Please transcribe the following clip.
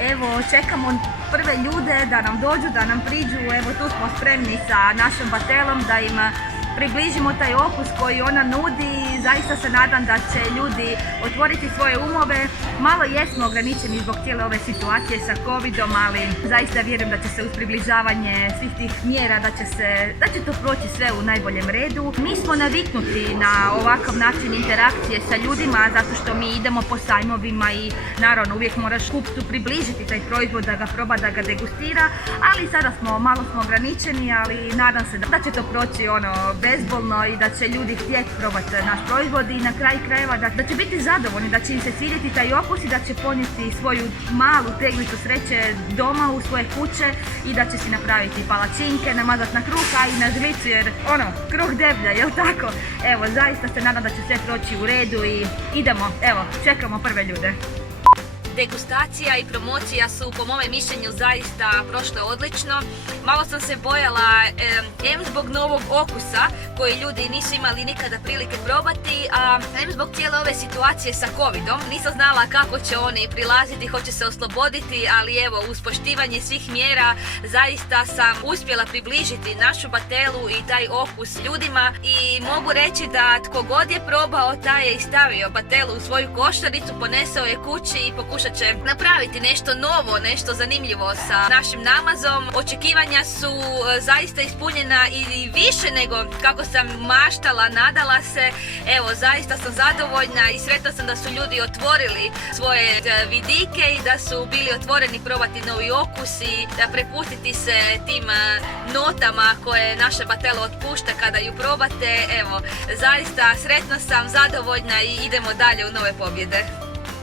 Evo, čekamo prve ljude da nam dođu, da nam priđu. Evo, tu smo spremni sa našom batelom da im približimo taj okus koji ona nudi. Zaista se nadam da će ljudi otvoriti svoje umove. Malo jesmo ograničeni zbog cijele ove situacije sa covidom, ali zaista vjerujem da će se uz približavanje svih tih mjera da će to proći sve u najboljem redu. Mi smo naviknuti na ovakav način interakcije sa ljudima zato što mi idemo po sajmovima i naravno uvijek moraš kupcu približiti taj proizvod, da ga proba, da ga degustira, ali sada malo smo ograničeni, ali nadam se da će to proći bezbolno i da će ljudi htjeti probati naš proizvod i na kraju krajeva da će biti zadovoljni, da će im se svidjeti taj okus i da će ponijeti svoju malu teglicu sreće doma u svoje kuće i da će si napraviti palačinke, namazati na kruh, a i na žlicu jer kruh deblja, jel tako? Evo, zaista se nadam da će sve proći u redu i idemo, evo, čekamo prve ljude. Degustacija i promocija su po mome mišljenju zaista prošle odlično. Malo sam se bojala zbog novog okusa koji ljudi nisu imali nikada prilike probati, a zbog cijele ove situacije sa covidom. Nisam znala kako će oni prilaziti, hoće se osloboditi, ali evo, uz poštivanje svih mjera zaista sam uspjela približiti našu batelu i taj okus ljudima i mogu reći da tko god je probao taj je i stavio batelu u svoju košaricu, ponesao je kući i pokušao će napraviti nešto novo, nešto zanimljivo sa našim namazom. Očekivanja su zaista ispunjena i više nego kako sam maštala, nadala se. Evo, zaista sam zadovoljna i sretna sam da su ljudi otvorili svoje vidike i da su bili otvoreni probati novi okus i da prepustiti se tim notama koje naša batela otpušta kada ju probate. Evo, zaista sretna sam, zadovoljna i idemo dalje u nove pobjede.